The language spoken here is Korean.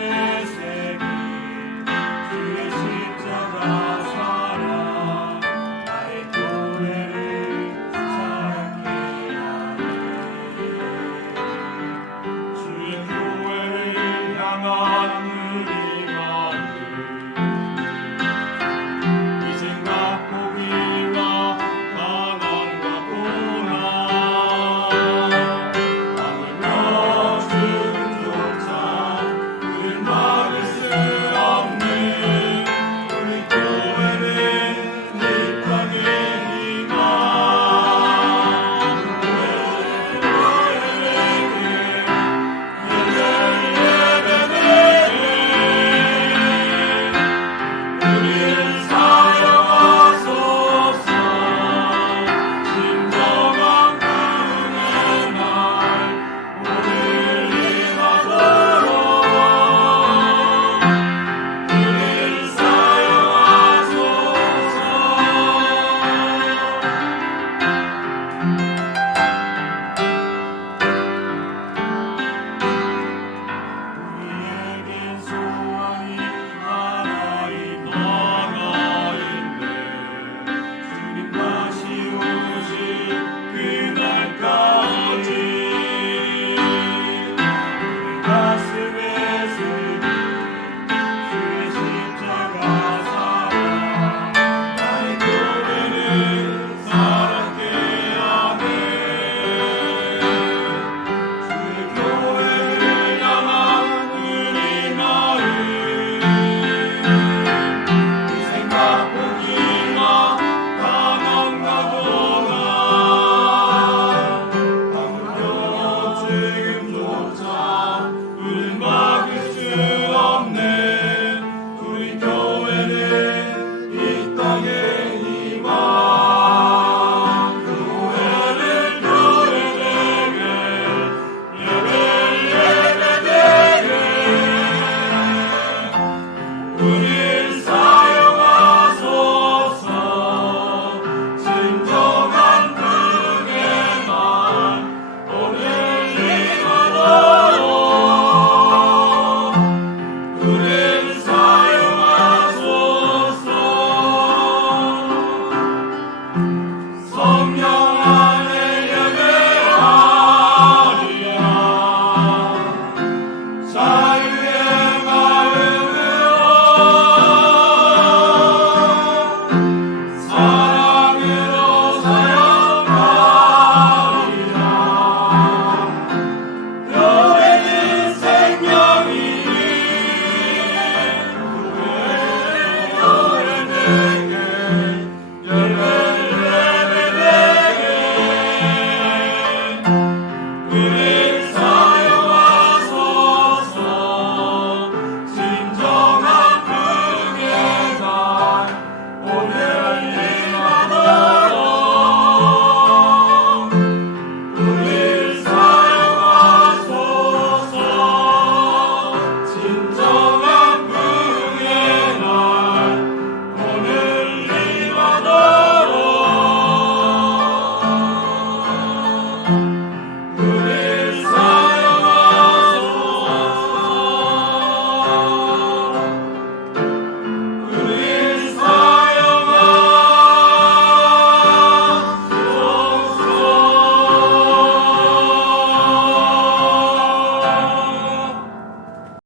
내 세균 주의 십자가. Would